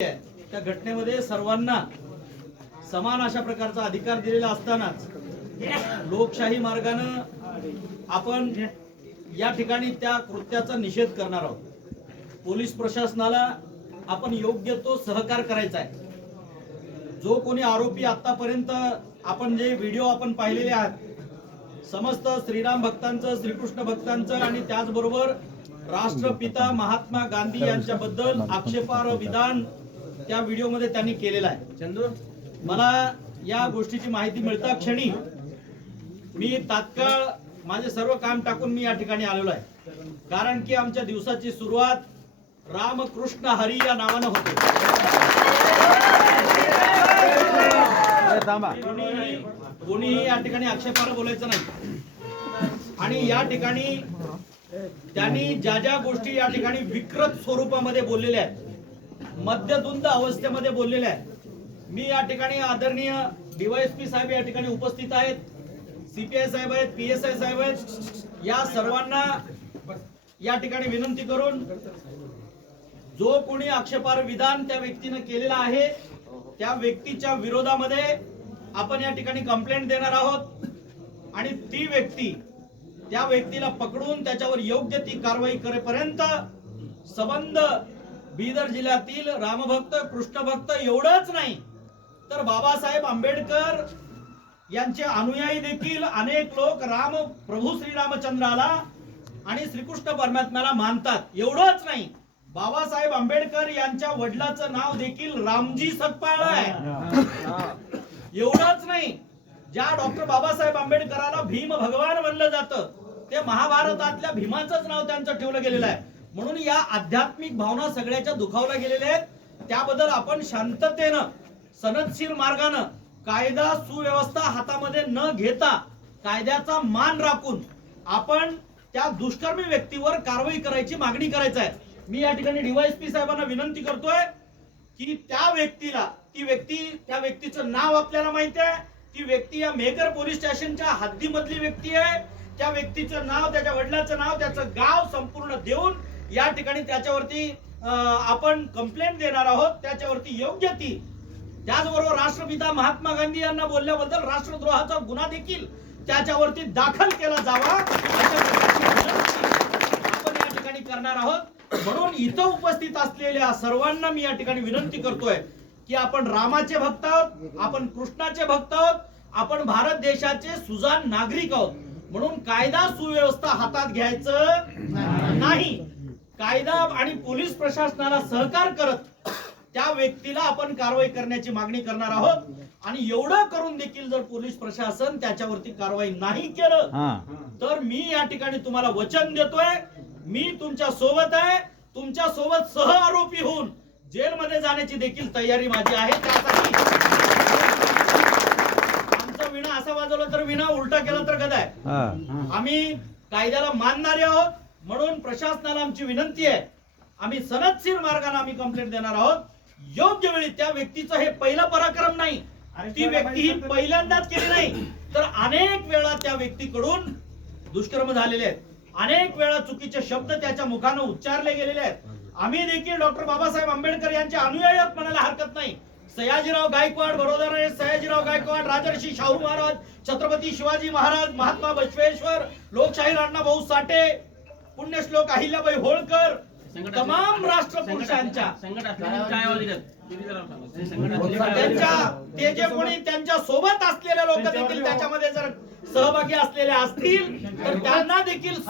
त्या घटनेमध्ये सर्वांना समान अशा प्रकारचा अधिकार दिलेला असतानाच लोकशाही मार्गाने आपण या ठिकाणी त्या कृत्याचा निषेध करणार आहोत। पोलीस प्रशासनाला आपण योग्य तो सहकार करायचा आहे। जो कोणी आरोपी आतापर्यंत आपण जे व्हिडिओ आपण पाहिलेले आहेत समस्त श्रीराम भक्तांचं, श्रीकृष्ण भक्तांचं आणि त्याचबरोबर राष्ट्रपिता महात्मा गांधी यांच्याबद्दल आक्षेपार्ह विधान त्या व्हिडिओ मध्ये त्यांनी केलेला आहे। मला या गोष्टीची माहिती मिळता क्षणी मी तात्काळ माझे सर्व काम टाकून मी या ठिकाणी आलेलो आहे, कारण की आमच्या दिवसाची सुरुवात रामकृष्ण हरी या नावाने होते। कोणीही या ठिकाणी आक्षेपार्ह बोलायचं नाही। आणि या ठिकाणी त्यांनी ज्या ज्या गोष्टी या ठिकाणी विकृत स्वरूपामध्ये बोललेल्या आहेत, मद्यधुंद अवस्थेमध्ये बोललेल्या आहेत, मी या ठिकाणी आदरणीय डीवायएसपी साहेब या ठिकाणी उपस्थित आहेत, सीपीआय साहेब आहेत, पीएसआय साहेब आहेत, या सर्वांना या ठिकाणी विनंती करून जो कोणी आक्षेपार्ह विधान त्या व्यक्तीने केलेला आहे त्या व्यक्तीच्या विरोधामध्ये आपण या ठिकाणी कंप्लेंट देणार आहोत आणि ती व्यक्ती त्या व्यक्तीला पकडून त्याच्यावर योग्य ती कारवाई करेपर्यंत संबंध बीदर जिल्ह्यातील रामभक्त, कृष्णभक्त एवढंच नाही तर बाबासाहेब आंबेडकर यांचे अनुयायी देखील अनेक लोक प्रभू श्रीरामचंद्राला आणि श्रीकृष्ण परमात्म्याला मानतात। एवढंच नाही, बाबासाहेब आंबेडकर यांच्या वडिलांचं नाव देखील रामजी सतपाळ आहे। एवढंच नाही, ज्या डॉक्टर बाबासाहेब आंबेडकराला भीम भगवान म्हणलं जातं ते महाभारतातल्या भीमाचंच नाव त्यांचं ठेवलं गेलेलं आहे। म्हणून या आध्यात्मिक भावना सगळ्याच्या दुखावल्या गेलेल्या आहेत। त्याबद्दल आपण शांततेनं, सनदशीर मार्गानं, कायदा सुव्यवस्था हातामध्ये न घेता कायद्याचा मान राखून आपण त्या दुष्कर्मी व्यक्तीवर कारवाई करायची मागणी करायची आहे। मी या ठिकाणी डीवायएसपी साहेबांना विनंती करतोय की त्या व्यक्तीचं नाव आपल्याला माहिती आहे, ती व्यक्ती या मेकर पोलीस स्टेशनच्या हद्दीमधली व्यक्ती आहे। त्या व्यक्तीचं नाव, त्याच्या वडिलांचं नाव, त्याचं गाव संपूर्ण देऊन या ठिकाणी त्याच्यावरती आपण कंप्लेंट देणार आहोत। त्याच्यावरती योग्य ती, त्याचबरोबर राष्ट्रपिता महात्मा गांधी यांना बोलल्याबद्दल राष्ट्रद्रोहाचा गुन्हा देखील त्याच्यावरती दाखल केला जावा आपण या ठिकाणी करणार आहोत। म्हणून इथं उपस्थित असलेल्या सर्वांना मी या ठिकाणी विनंती करतोय की आपण रामाचे भक्त आहोत, आपण कृष्णाचे भक्त आहोत, आपण भारत देशाचे सुजाण नागरिक आहोत। म्हणून कायदा सुव्यवस्था हातात घ्यायचं नाही, कायदा आणि पोलीस प्रशासनाला सहकार करत त्या व्यक्तीला आपण कारवाई करण्याची मागणी करणार आहोत। आणि एवढं करून देखील जर पोलीस प्रशासन त्याच्यावरती कारवाई नाही केलं तर मी या ठिकाणी तुम्हाला वचन देतोय, मी तुमच्या सोबत आहे, तुमच्या सोबत सह आरोपी होऊन जेलमध्ये जाण्याची देखील तयारी माझी आहे। त्यासाठी आमचा विणा असा वाजवला तर विणा, उलटा केला तर गदा आहे। आम्ही कायद्याला मानणारे आहोत। म्हणून प्रशासनाला आमची विनंती आहे, आम्ही सनदशीर मार्गाने आम्ही कंप्लेंट देणार आहोत। योग्य वेळी त्या व्यक्तीचं हे पहिला पराक्रम नाही, ती व्यक्ती ही पहिल्यांदाच केली नाही तर अनेक वेळा त्या व्यक्तीकडून दुष्कर्म झालेले आहेत, अनेक वेळा चुकीचे शब्द त्याच्या मुखाने उच्चारले गेलेले आहेत। आम्ही देखील डॉक्टर बाबासाहेब आंबेडकर यांचे अनुयायी म्हणायला हरकत नाही। सयाजीराव गायकवाड, बरोबर सयाजीराव गायकवाड, राजर्षी शाहू महाराज, छत्रपती शिवाजी महाराज, महात्मा बसवेश्वर, लोकशाहीर अण्णाभाऊ साठे, पुण्यश्लोक अहिल्याबाई होळकर, तमाम राष्ट्रपुरुषांच्या ते जे कोणी त्यांच्या सोबत असलेले लोक देखील त्याच्यामध्ये जर सहभागी असलेले असतील तर त्यांना देखील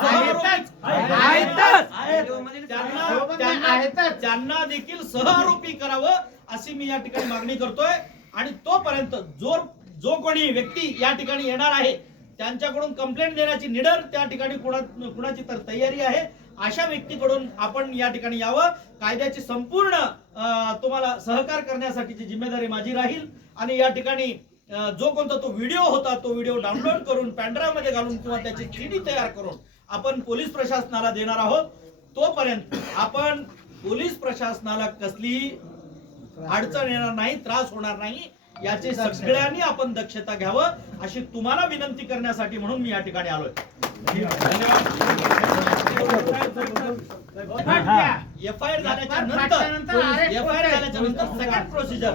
त्यांना देखील सहआरोपी करावं अशी मी या ठिकाणी मागणी करतोय। आणि तोपर्यंत जो कोणी व्यक्ती या ठिकाणी येणार आहे त्यांच्याकडून कंप्लेंट देण्याची निडर त्या ठिकाणी कुणाची तर तयारी आहे, अशा व्यक्तीकडून आपण या ठिकाणी यावं। कायद्याची संपूर्ण तुम्हाला सहकार करण्यासाठीची जिम्मेदारी माझी राहील। आणि या ठिकाणी जो कोणता तो व्हिडिओ होता तो व्हिडिओ डाउनलोड करून पेनड्राईव्ह मध्ये घालून किंवा त्याची सीडी तयार करून आपण पोलीस प्रशासनाला देणार आहोत। तोपर्यंत आपण पोलीस प्रशासनाला कसली अडचण येणार नाही, त्रास होणार नाही याची सगळ्यांनी आपण दक्षता घ्यावं अशी तुम्हाला विनंती करण्यासाठी म्हणून मी या ठिकाणी आलोय। धन्यवाद। एफआयआर झाल्याच्या नंतर सेकंड प्रोसिजर.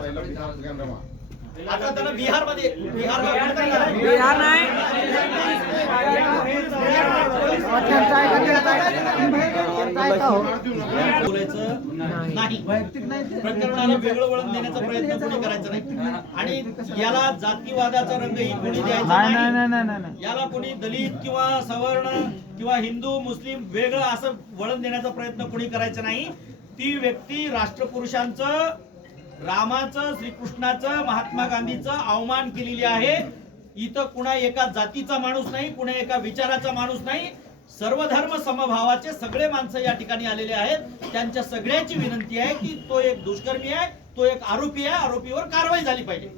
आता त्याला बिहारमध्ये बिहार नाही बोलायचं नाही, प्रकरणाला वेगळं वळण देण्याचा प्रयत्न कोणी करायचा नाही आणि याला जातीवादाचा रंगही कोणी द्यायचा नाही. याला कोणी दलित किंवा सवर्ण किंवा हिंदू मुस्लिम वेगळं असं वळण देण्याचा प्रयत्न कोणी करायचा नाही. ती व्यक्ती राष्ट्रपुरुषांचं, रामाचं, श्रीकृष्णाचं, महात्मा गांधीचं अवमान केलेली आहे. इथं कुणा एका जातीचा माणूस नाही, कुणा एका विचाराचा माणूस नाही, सर्व धर्म समभावाचे सगळे माणसं या ठिकाणी आलेले आहेत. त्यांच्या सगळ्याची विनंती आहे की तो एक दुष्कर्मी आहे, तो एक आरोपी आहे, आरोपीवर कारवाई झाली पाहिजे.